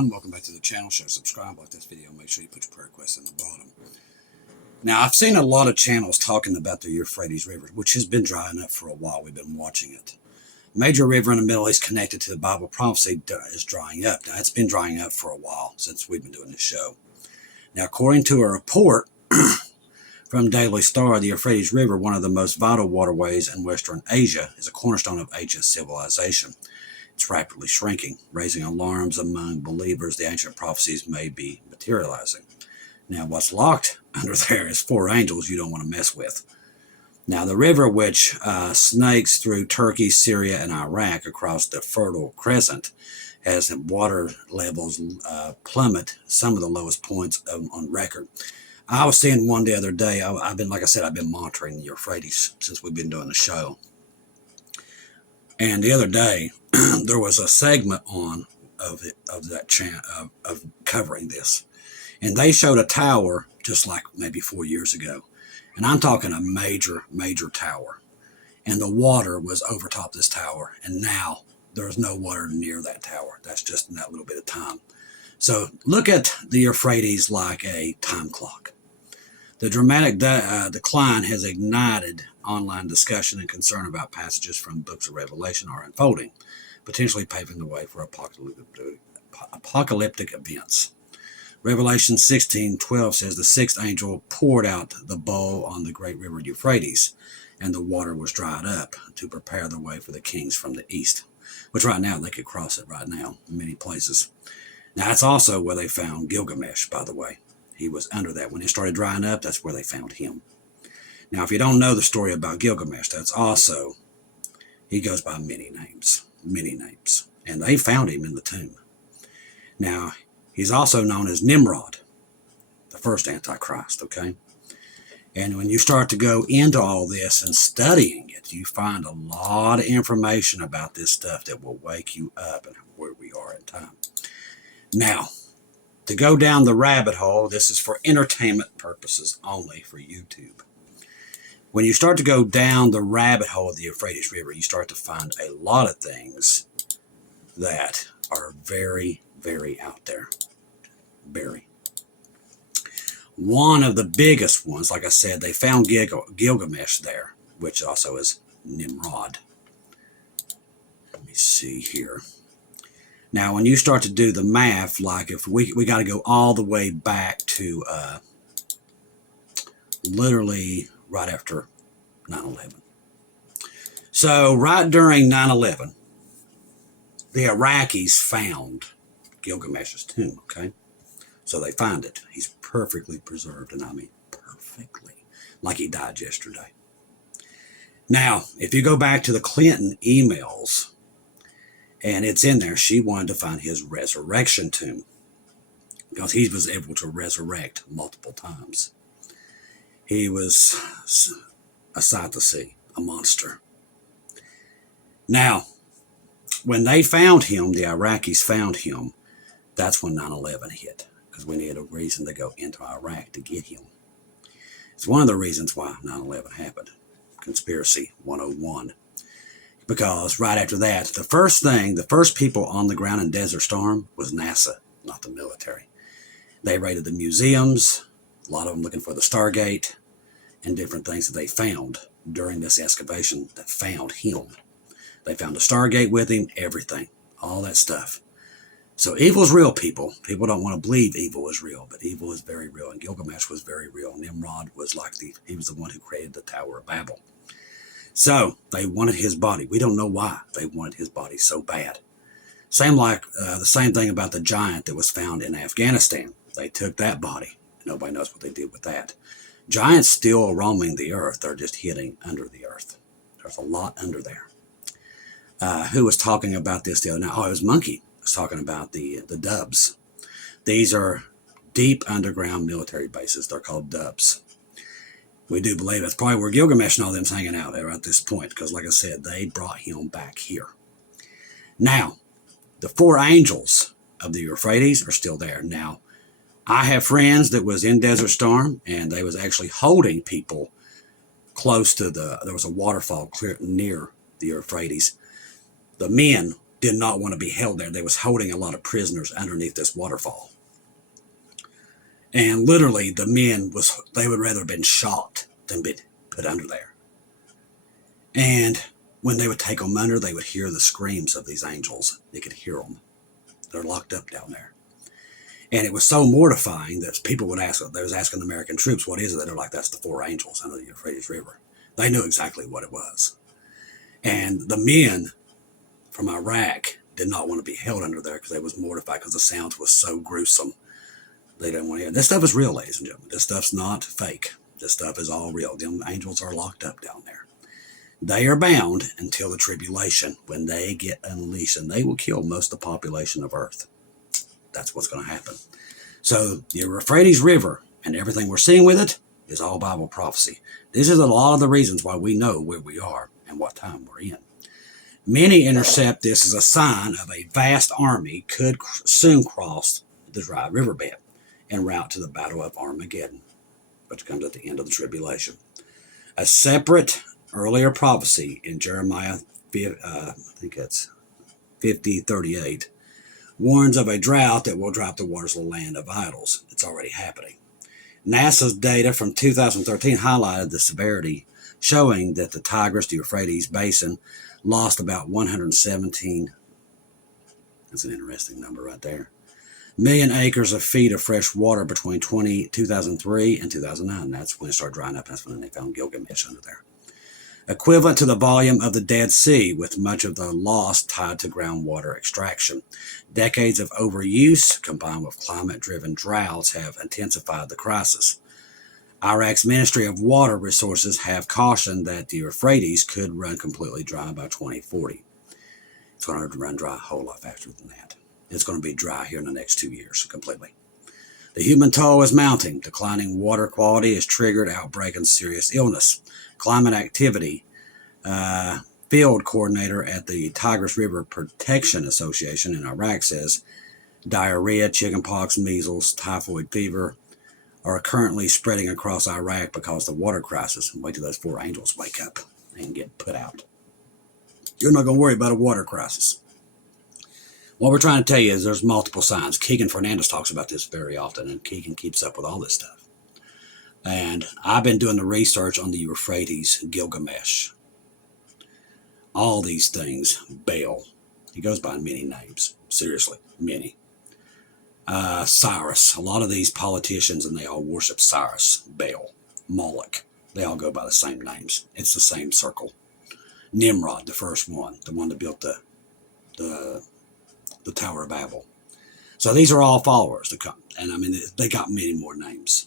everyone, welcome back to the channel. Share, subscribe, like this video, make sure you put your prayer requests in the bottom. Now, I've seen a lot of channels talking about the Euphrates River, which has been drying up for a while. We've been watching it. Major river in the Middle East connected to the Bible prophecy is drying up. Now, it's been drying up for a while since we've been doing this show. Now, according to a report from Daily Star, the Euphrates River, one of the most vital waterways in Western Asia, is a cornerstone of ancient civilization. It's rapidly shrinking, raising alarms among believers the ancient prophecies may be materializing. Now, what's locked under there is 4 angels you don't want to mess with. Now, the river, which snakes through Turkey, Syria, and Iraq across the Fertile Crescent, has water levels plummet, some of the lowest points on record. I was seeing one the other day. I've been monitoring the Euphrates since we've been doing the show. And the other day, there was a segment on of covering this, and they showed a tower just like maybe 4 years ago, and I'm talking a major tower, and the water was over top this tower, and now there's no water near that tower. That's just in that little bit of time. So look at the Euphrates like a time clock. The dramatic decline has ignited online discussion and concern about passages from books of Revelation are unfolding, potentially paving the way for apocalyptic events. Revelation 16:12 says the 6th angel poured out the bowl on the great river Euphrates, and the water was dried up to prepare the way for the kings from the east, which right now they could cross it right now in many places. Now, that's also where they found Gilgamesh, by the way. He was under that. When it started drying up, that's where they found him. Now, if you don't know the story about Gilgamesh, that's also, he goes by many names, and they found him in the tomb. Now, he's also known as Nimrod, the first Antichrist, okay? And when you start to go into all this and studying it, you find a lot of information about this stuff that will wake you up and where we are in time. Now, to go down the rabbit hole, this is for entertainment purposes only for YouTube. When you start to go down the rabbit hole of the Euphrates River, you start to find a lot of things that are very, very out there. Very. One of the biggest ones, like I said, they found Gilgamesh there, which also is Nimrod. Let me see here. Now, when you start to do the math, like if we got to go all the way back to literally right after 9/11. So right during 9/11, the Iraqis found Gilgamesh's tomb, okay? So they find it. He's perfectly preserved, and I mean perfectly, like he died yesterday. Now, if you go back to the Clinton emails, and it's in there, she wanted to find his resurrection tomb because he was able to resurrect multiple times. He was a sight to see, a monster. Now, when they found him, the Iraqis found him, that's when 9/11 hit, because we needed a reason to go into Iraq to get him. It's one of the reasons why 9/11 happened. Conspiracy 101. Because right after that, the first people on the ground in Desert Storm was NASA, not the military. They raided the museums, a lot of them looking for the Stargate, and different things that they found during this excavation that found him. They found the Stargate with him, everything, all that stuff. So evil's real, people. People don't want to believe evil is real, but evil is very real, and Gilgamesh was very real. Nimrod was he was the one who created the Tower of Babel. So they wanted his body. We don't know why they wanted his body so bad. The same thing about the giant that was found in Afghanistan. They took that body. Nobody knows what they did with that. Giants still roaming the earth. They're just hitting under the earth. There's a lot under there. Who was talking about this the other night? Oh, it was Monkey. Was talking about the dubs. These are deep underground military bases. They're called dubs. We do believe it's probably where Gilgamesh and all them's hanging out there at this point, because like I said, they brought him back here. Now, the 4 angels of the Euphrates are still there. Now, I have friends that was in Desert Storm, and they was actually holding people close to there was a waterfall clear near the Euphrates. The men did not want to be held there. They was holding a lot of prisoners underneath this waterfall. And literally the men they would rather have been shot than be put under there. And when they would take them under, they would hear the screams of these angels. They could hear them. They're locked up down there. And it was so mortifying that people would ask, they was asking the American troops, what is it? They're like, that's the 4 angels under the Euphrates River. They knew exactly what it was. And the men from Iraq did not want to be held under there because they was mortified because the sounds was so gruesome. They didn't want to hear it. This stuff is real, ladies and gentlemen. This stuff's not fake. This stuff is all real. Them angels are locked up down there. They are bound until the tribulation when they get unleashed, and they will kill most of the population of Earth. That's what's going to happen. So the Euphrates River and everything we're seeing with it is all Bible prophecy. This is a lot of the reasons why we know where we are and what time we're in. Many intercept this as a sign of a vast army could soon cross the dry riverbed en route to the Battle of Armageddon, which comes at the end of the tribulation. A separate earlier prophecy in Jeremiah, I think it's 50:38, warns of a drought that will dry up the waters of the land of idols. It's already happening. NASA's data from 2013 highlighted the severity, showing that the Tigris to Euphrates basin lost about 117, that's an interesting number right there, million acres of feet of fresh water between 2003 and 2009. That's when it started drying up. That's when they found Gilgamesh under there. Equivalent to the volume of the Dead Sea, with much of the loss tied to groundwater extraction. Decades of overuse combined with climate-driven droughts have intensified the crisis. Iraq's Ministry of Water Resources have cautioned that the Euphrates could run completely dry by 2040. It's going to run dry a whole lot faster than that. It's going to be dry here in the next 2 years completely. The human toll is mounting. Declining water quality has triggered outbreak and serious illness. Climate activity field coordinator at the Tigris River Protection Association in Iraq says diarrhea, chickenpox, measles, typhoid fever are currently spreading across Iraq because of the water crisis. Wait till those 4 angels wake up and get put out. You're not going to worry about a water crisis. What we're trying to tell you is there's multiple signs. Keegan Fernandez talks about this very often, and Keegan keeps up with all this stuff. And I've been doing the research on the Euphrates, Gilgamesh, all these things, Baal. He goes by many names, seriously, many. Cyrus, a lot of these politicians, and they all worship Cyrus, Baal, Moloch. They all go by the same names. It's the same circle. Nimrod, the first one, the one that built the Tower of Babel. So these are all followers to come. And I mean, they got many more names.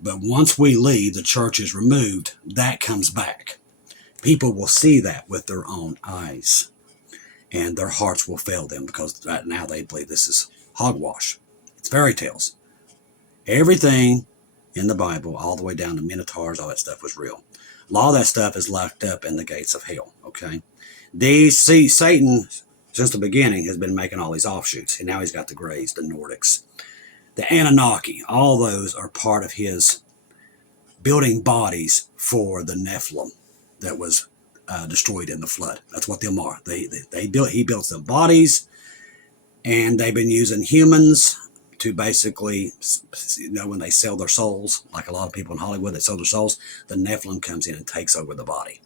But once we leave, the church is removed, that comes back. People will see that with their own eyes. And their hearts will fail them because right now they believe this is hogwash. It's fairy tales. Everything in the Bible, all the way down to minotaurs, all that stuff was real. A lot of that stuff is locked up in the gates of hell, okay? Satan, since the beginning, has been making all these offshoots. And now he's got the Greys, the Nordics, the Anunnaki. All those are part of his building bodies for the Nephilim that was destroyed in the flood. That's what them are. He builds the bodies, and they've been using humans to basically, when they sell their souls, like a lot of people in Hollywood, they sell their souls, the Nephilim comes in and takes over the body.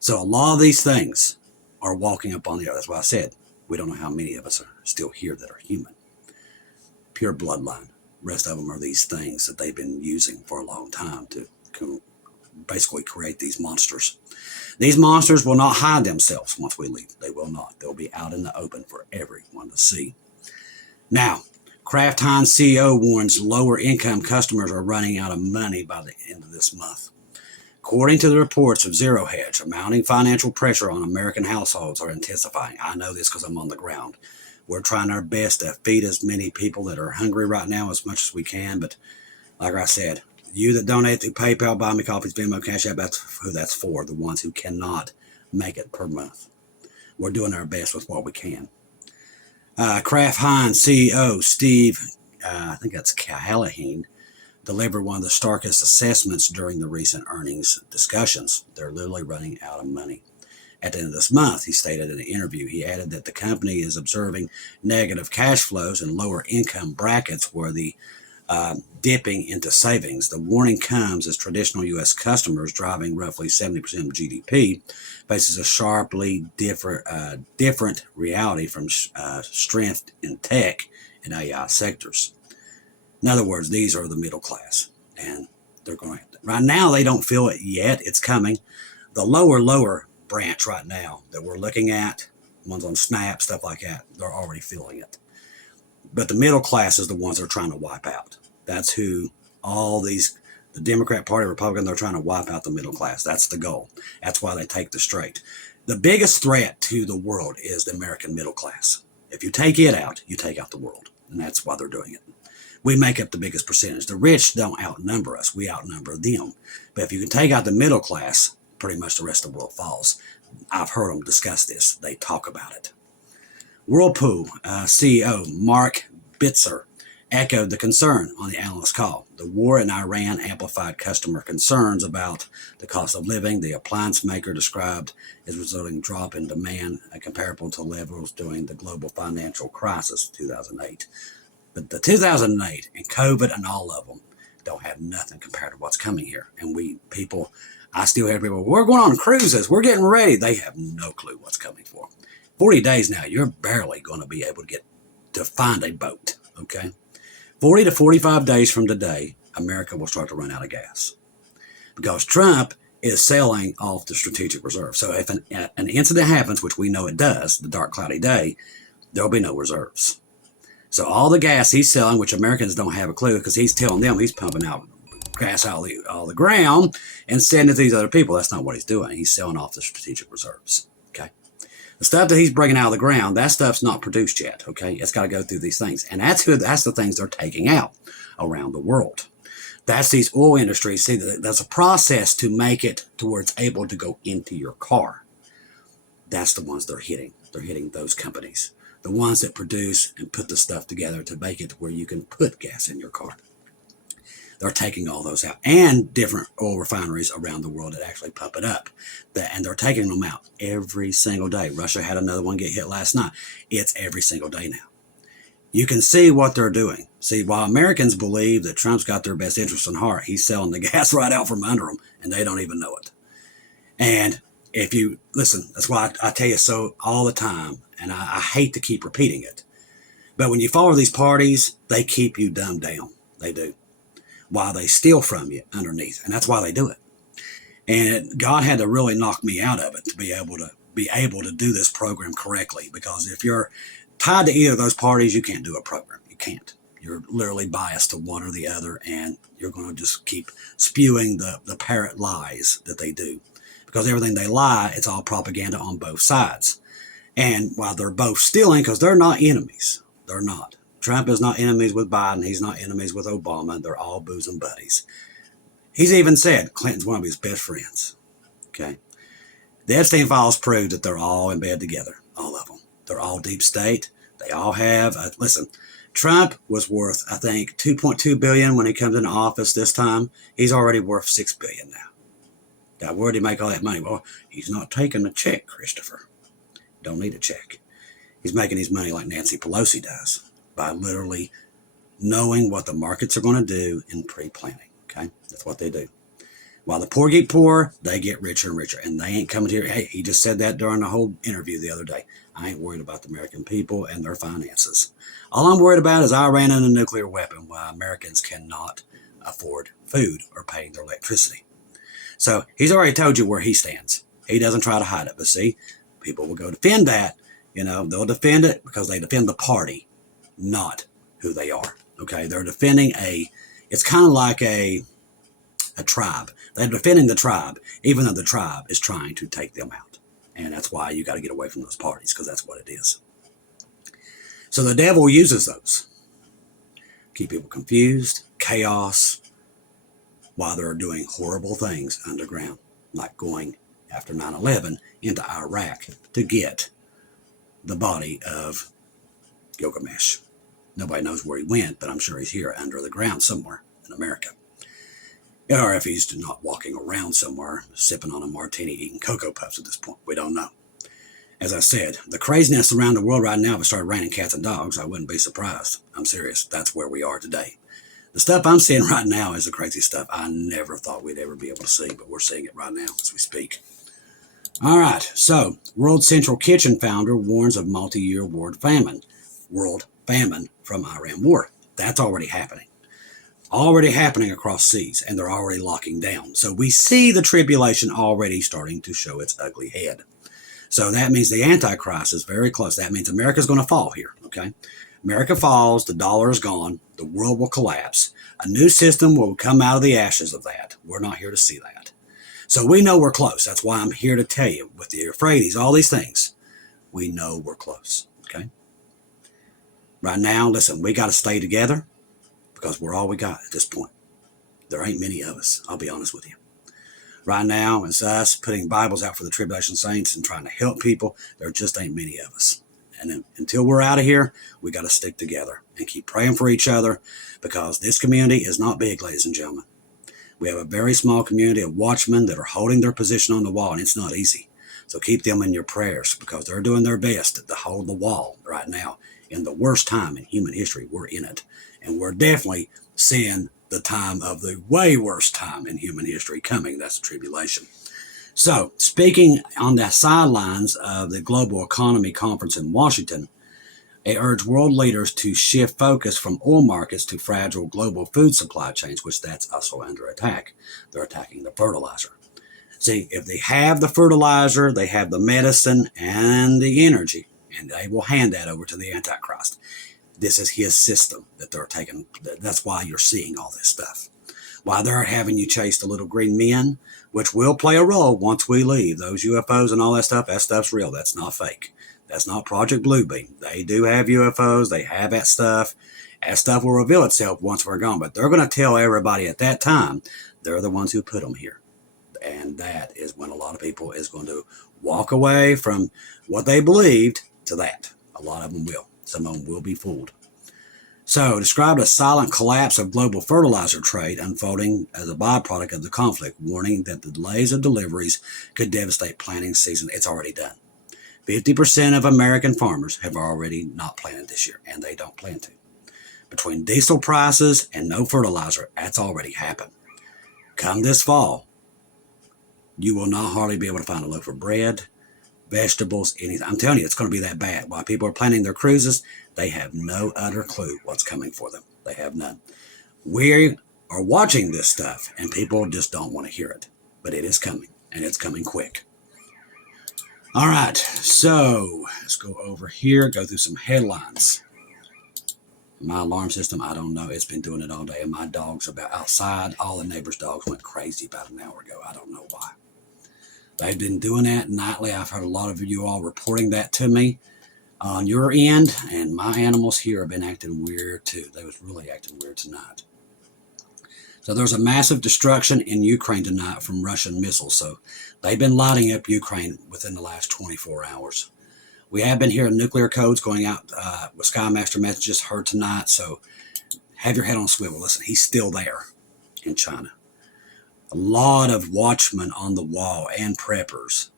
So a lot of these things are walking up on the earth. That's why I said we don't know how many of us are still here that are human. Pure bloodline. The rest of them are these things that they've been using for a long time to basically create these monsters. These monsters will not hide themselves once we leave. They will not. They'll be out in the open for everyone to see. Now, Kraft Heinz CEO warns lower income customers are running out of money by the end of this month. According to the reports of Zero Hedge, mounting financial pressure on American households are intensifying. I know this because I'm on the ground. We're trying our best to feed as many people that are hungry right now as much as we can. But like I said, you that donate through PayPal, Buy Me Coffees, Venmo, Cash App, that's who that's for, the ones who cannot make it per month. We're doing our best with what we can. Kraft Heinz CEO Steve, I think that's Callahan, delivered one of the starkest assessments during the recent earnings discussions. They're literally running out of money. At the end of this month, he stated in an interview, he added that the company is observing negative cash flows and lower income brackets where the dipping into savings. The warning comes as traditional U.S. customers, driving roughly 70% of GDP, faces a sharply different reality from strength in tech and AI sectors. In other words, these are the middle class, and they're going right now. They don't feel it yet. It's coming. The lower branch right now that we're looking at, ones on Snap, stuff like that, they're already feeling it. But the middle class is the ones they're trying to wipe out. That's who all these, the Democrat Party, Republican, they're trying to wipe out the middle class. That's the goal. That's why they take the straight. The biggest threat to the world is the American middle class. If you take it out, you take out the world. And that's why they're doing it. We make up the biggest percentage. The rich don't outnumber us. We outnumber them. But if you can take out the middle class, pretty much the rest of the world falls. I've heard them discuss this. They talk about it. Whirlpool CEO Mark Bitzer echoed the concern on the analyst call. The war in Iran amplified customer concerns about the cost of living. The appliance maker described as resulting drop in demand comparable to levels during the global financial crisis of 2008. But the 2008 and COVID and all of them don't have nothing compared to what's coming here. And I still hear people, we're going on cruises, we're getting ready. They have no clue what's coming for them. 40 days now, you're barely going to be able to find a boat, okay? 40 to 45 days from today, America will start to run out of gas because Trump is selling off the strategic reserve. So if an incident happens, which we know it does, the dark, cloudy day, there'll be no reserves. So all the gas he's selling, which Americans don't have a clue because he's telling them he's pumping out gas out all the ground and sending it to these other people. That's not what he's doing. He's selling off the strategic reserves, okay? The stuff that he's bringing out of the ground, that stuff's not produced yet, okay? It's got to go through these things. And that's the things they're taking out around the world. That's these oil industries. See, there's a process to make it to where it's able to go into your car. That's the ones they're hitting. They're hitting those companies. The ones that produce and put the stuff together to make it to where you can put gas in your car. They're taking all those out, and different oil refineries around the world that actually pump it up. And they're taking them out every single day. Russia had another one get hit last night. It's every single day now. You can see what they're doing. See, while Americans believe that Trump's got their best interests in heart, he's selling the gas right out from under them, and they don't even know it. And if you listen, that's why I tell you so all the time, and I hate to keep repeating it. But when you follow these parties, they keep you dumbed down. They do. While they steal from you underneath. And that's why they do it. And God had to really knock me out of it to be able to do this program correctly. Because if you're tied to either of those parties, you can't do a program. You can't. You're literally biased to one or the other, and you're going to just keep spewing the parrot lies that they do. Because everything they lie, it's all propaganda on both sides. And while they're both stealing, because they're not enemies. They're not. Trump is not enemies with Biden. He's not enemies with Obama. They're all bosom buddies. He's even said Clinton's one of his best friends. Okay. The Epstein files prove that they're all in bed together. All of them. They're all deep state. They all have. Listen, Trump was worth, I think, $2.2 billion when he comes into office this time. He's already worth $6 billion now. Now, where did he make all that money? Well, he's not taking a check, Christopher. Don't need a check. He's making his money like Nancy Pelosi does, by literally knowing what the markets are going to do and pre-planning, okay? That's what they do. While the poor get poor, they get richer and richer. And they ain't coming here. Hey, he just said that during the whole interview the other day. I ain't worried about the American people and their finances. All I'm worried about is Iran and a nuclear weapon, why Americans cannot afford food or pay their electricity. So he's already told you where he stands. He doesn't try to hide it. But see, people will go defend that. You know, they'll defend it because they defend the party, not who they are. Okay, they're defending it's kind of like a tribe. They're defending the tribe, even though the tribe is trying to take them out. And that's why you got to get away from those parties, because that's what it is. So the devil uses those. Keep people confused, chaos, while they're doing horrible things underground, like going after 9/11 into Iraq to get the body of Gilgamesh. Nobody knows where he went, but I'm sure he's here under the ground somewhere in America. Or if he's not walking around somewhere, sipping on a martini, eating Cocoa Puffs at this point. We don't know. As I said, the craziness around the world right now, if it started raining cats and dogs, I wouldn't be surprised. I'm serious. That's where we are today. The stuff I'm seeing right now is the crazy stuff I never thought we'd ever be able to see, but we're seeing it right now as we speak. All right, so World Central Kitchen founder warns of multi-year world famine from Iran war. That's already happening. Already happening across seas, and they're already locking down. So we see the tribulation already starting to show its ugly head. So that means the Antichrist is very close. That means America's going to fall here, okay? America falls, the dollar is gone, the world will collapse. A new system will come out of the ashes of that. We're not here to see that. So we know we're close. That's why I'm here to tell you with the Euphrates, all these things. We know we're close, okay? Right now, listen, we got to stay together because we're all we got at this point. There ain't many of us, I'll be honest with you. Right now, it's us putting Bibles out for the tribulation saints and trying to help people. There just ain't many of us. And then, until we're out of here, we got to stick together and keep praying for each other because this community is not big, ladies and gentlemen. We have a very small community of watchmen that are holding their position on the wall, and it's not easy. So keep them in your prayers because they're doing their best to hold the wall right now. In the worst time in human history, we're in it. And we're definitely seeing the time of the way worst time in human history coming. That's the tribulation. So, speaking on the sidelines of the Global Economy Conference in Washington, it urged world leaders to shift focus from oil markets to fragile global food supply chains, which that's also under attack. They're attacking the fertilizer. See, if they have the fertilizer, they have the medicine and the energy, and they will hand that over to the Antichrist. This is his system that they're taking. That's why you're seeing all this stuff. Why they're having you chase the little green men, which will play a role once we leave. Those UFOs and all that stuff's real. That's not fake. That's not Project Bluebeam. They do have UFOs. They have that stuff. That stuff will reveal itself once we're gone. But they're going to tell everybody at that time they're the ones who put them here. And that is when a lot of people is going to walk away from what they believed to that. A lot of them will. Some of them will be fooled. So, described a silent collapse of global fertilizer trade unfolding as a byproduct of the conflict, warning that the delays of deliveries could devastate planting season. It's already done. 50% of American farmers have already not planted this year, and they don't plan to. Between diesel prices and no fertilizer, that's already happened. Come this fall, you will not hardly be able to find a loaf of bread, vegetables, anything. I'm telling you, it's going to be that bad. While people are planning their cruises, they have no utter clue what's coming for them. They have none. We are watching this stuff, and people just don't want to hear it. But it is coming, and it's coming quick. All right, so let's go over here, go through some headlines. My alarm system, I don't know. It's been doing it all day, and my dogs about outside. All the neighbors' dogs went crazy about an hour ago. I don't know why. They've been doing that nightly. I've heard a lot of you all reporting that to me on your end, and my animals here have been acting weird too. They was really acting weird tonight. So there's a massive destruction in Ukraine tonight from Russian missiles. So they've been lighting up Ukraine within the last 24 hours. We have been hearing nuclear codes going out with Skymaster messages heard tonight. So have your head on a swivel. Listen, he's still there in China. A lot of watchmen on the wall and preppers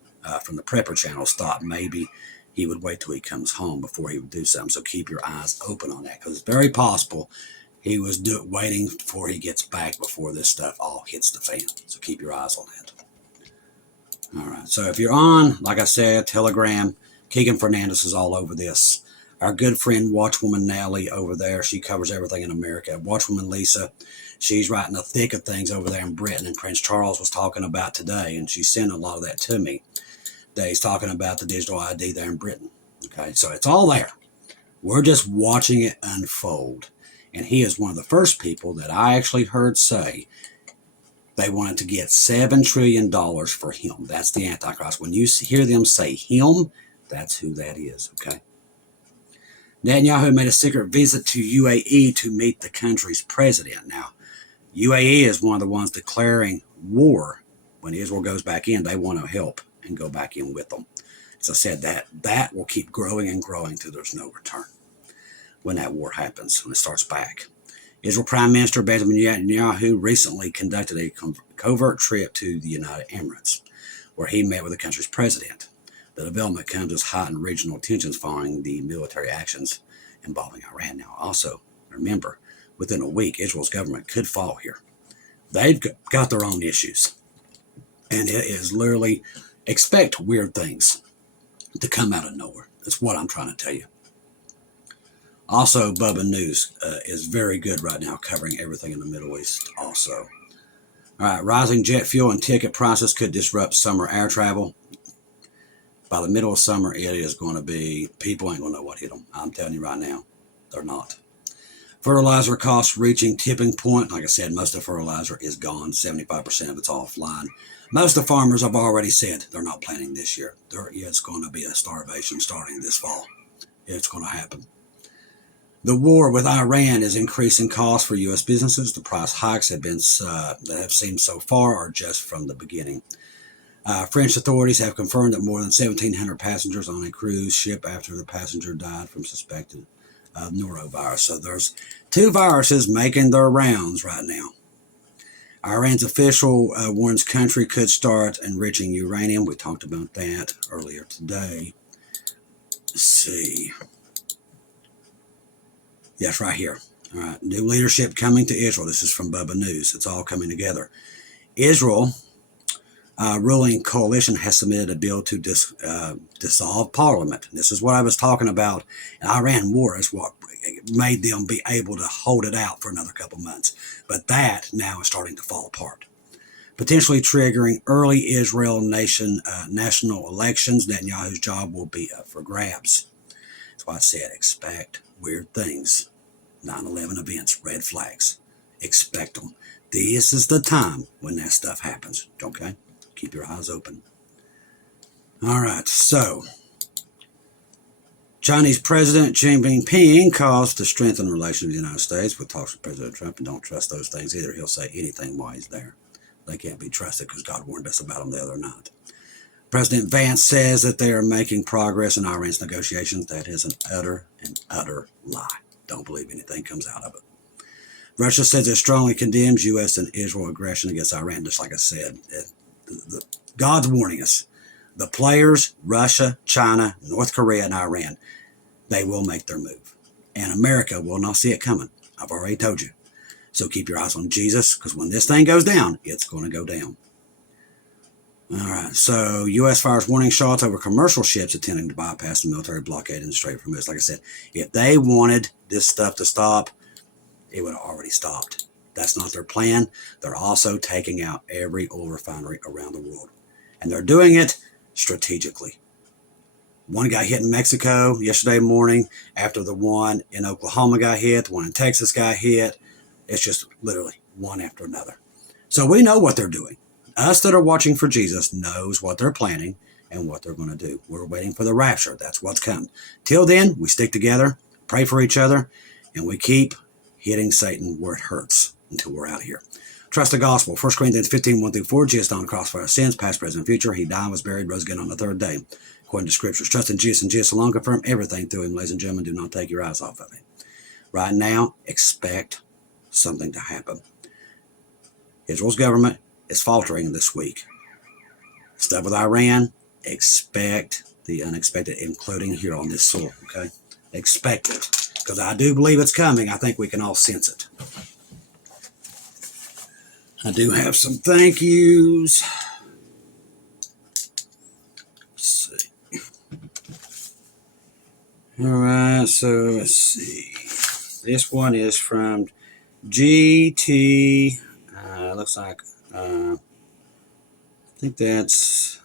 from the prepper channel thought maybe he would wait till he comes home before he would do something. So keep your eyes open on that because it's very possible he was waiting before he gets back before this stuff all hits the fan. So keep your eyes on that. All right. So if you're on, like I said, Telegram, Keegan Fernandez is all over this. Our good friend Watchwoman Nellie over there, she covers everything in America. Watchwoman Lisa, she's right in the thick of things over there in Britain. And Prince Charles was talking about today, and she sent a lot of that to me. That he's talking about the digital ID there in Britain. Okay, so it's all there. We're just watching it unfold. And he is one of the first people that I actually heard say they wanted to get $7 trillion for him. That's the Antichrist. When you hear them say him, that's who that is, okay? Netanyahu made a secret visit to UAE to meet the country's president. Now, UAE is one of the ones declaring war. When Israel goes back in, they want to help and go back in with them. As I said, that will keep growing and growing till there's no return when that war happens, when it starts back. Israel Prime Minister Benjamin Netanyahu recently conducted a covert trip to the United Emirates, where he met with the country's president. The development comes as heightened regional tensions following the military actions involving Iran. Now, also, remember, within a week, Israel's government could fall here. They've got their own issues. And it is literally, expect weird things to come out of nowhere. That's what I'm trying to tell you. Also, Bubba News is very good right now, covering everything in the Middle East also. All right, rising jet fuel and ticket prices could disrupt summer air travel. By the middle of summer, it is going to be, people ain't going to know what hit them. I'm telling you right now, they're not. Fertilizer costs reaching tipping point. Like I said, most of fertilizer is gone. 75% of it's offline. Most of the farmers have already said they're not planting this year. It's going to be a starvation starting this fall. It's going to happen. The war with Iran is increasing costs for U.S. businesses. The price hikes that have seemed so far are just from the beginning. French authorities have confirmed that more than 1,700 passengers on a cruise ship after the passenger died from suspected norovirus. So there's two viruses making their rounds right now. Iran's official warns country could start enriching uranium. We talked about that earlier today. Let's see. Yes, right here. All right. New leadership coming to Israel. This is from Bubba News. It's all coming together. Israel ruling coalition has submitted a bill to dissolve parliament. This is what I was talking about. And Iran war is what made them be able to hold it out for another couple months. But that now is starting to fall apart, potentially triggering early Israel national elections. Netanyahu's job will be up for grabs. That's why I said expect weird things. 9/11 events, red flags. Expect them. This is the time when that stuff happens. Okay? Keep your eyes open. All right, so Chinese President Xi Jinping calls to strengthen relations with the United States with talks with President Trump, and don't trust those things either. He'll say anything while he's there. They can't be trusted because God warned us about them the other night. President Vance says that they are making progress in Iran's negotiations. That is an utter lie. Don't believe anything comes out of it. Russia says it strongly condemns U.S. and Israel aggression against Iran, just like I said. God's warning us. The players, Russia, China, North Korea, and Iran, they will make their move. And America will not see it coming. I've already told you. So keep your eyes on Jesus, because when this thing goes down, it's going to go down. All right, so U.S. fires warning shots over commercial ships attempting to bypass the military blockade in the Strait of Hormuz. Like I said, if they wanted this stuff to stop, it would have already stopped. That's not their plan. They're also taking out every oil refinery around the world. And they're doing it strategically. One got hit in Mexico yesterday morning after the one in Oklahoma got hit, the one in Texas got hit. It's just literally one after another. So we know what they're doing. Us that are watching for Jesus knows what they're planning and what they're going to do. We're waiting for the rapture. That's what's coming. Till then, we stick together, pray for each other, and we keep hitting Satan where it hurts until we're out of here. Trust the gospel. 1 Corinthians 15:1-4. Jesus died on the cross for our sins, past, present, and future. He died, was buried, rose again on the third day, according to scriptures. Trust in Jesus and Jesus alone. Confirm everything through him. Ladies and gentlemen, do not take your eyes off of him. Right now, expect something to happen. Israel's government is faltering this week. Stuff with Iran, expect the unexpected, including here on this soil, okay? Expect it, because I do believe it's coming. I think we can all sense it. I do have some thank yous. Let's see. All right, so let's see. This one is from GT. Looks like, I think that's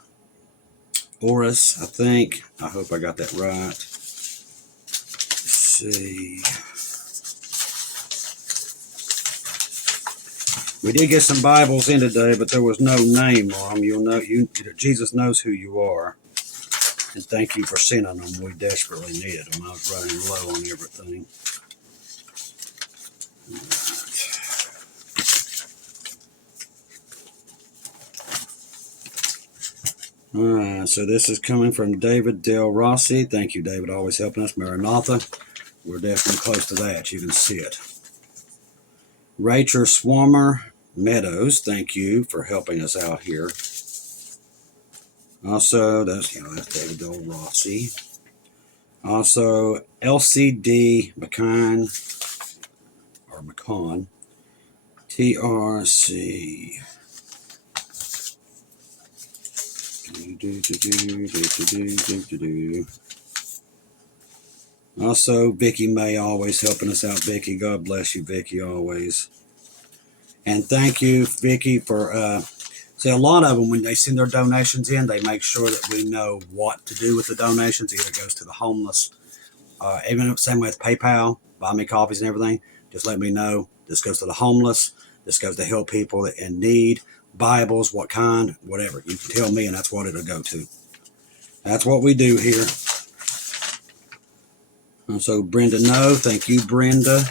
Oris, I think. I hope I got that right. Let's see. We did get some Bibles in today, but there was no name on them. You'll know, Jesus knows who you are. And thank you for sending them. We desperately needed them. I was running low on everything. All right, so this is coming from David Del Rossi. Thank you, David, always helping us. Maranatha, we're definitely close to that. You can see it. Rachel Swarmer Meadows, thank you for helping us out here. Also, that's David Del Rossi. Also, LCD McCann or McCon TRC. Also, Vicky May always helping us out. Vicky, God bless you, Vicky, always. And thank you, Vicky, for see, a lot of them, when they send their donations in, they make sure that we know what to do with the donations. Either it goes to the homeless, even the same way with PayPal, buy me coffees and everything. Just let me know. This goes to the homeless. This goes to help people in need. Bibles, what kind, whatever. You can tell me, and that's what it'll go to. That's what we do here. And so Brenda, no, thank you, Brenda,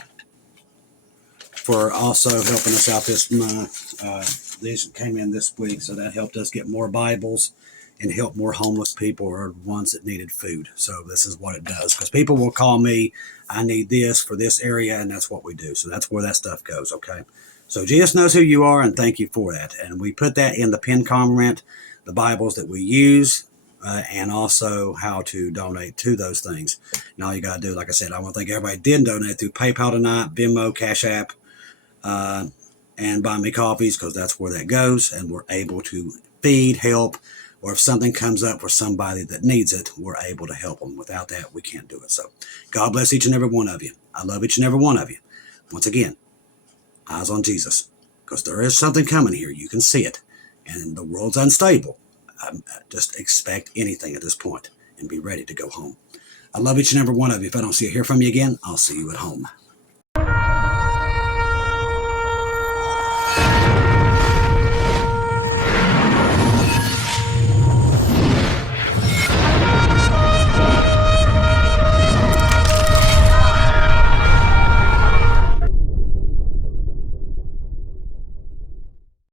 for also helping us out this month. These came in this week, so that helped us get more Bibles and help more homeless people or ones that needed food. So this is what it does, because people will call me, I need this for this area, and that's what we do. So that's where that stuff goes, okay? So Jesus knows who you are, and thank you for that. And we put that in the pinned comment, the Bibles that we use, and also how to donate to those things. And all you got to do, like I said, I want to thank everybody that did donate through PayPal tonight, Venmo, Cash App, and buy me coffees, because that's where that goes, and we're able to feed, help, or if something comes up for somebody that needs it, we're able to help them. Without that, we can't do it. So God bless each and every one of you. I love each and every one of you. Once again, eyes on Jesus, because there is something coming here. You can see it, and the world's unstable. Just expect anything at this point and be ready to go home. I love each and every one of you. If I don't see or hear from you again, I'll see you at home.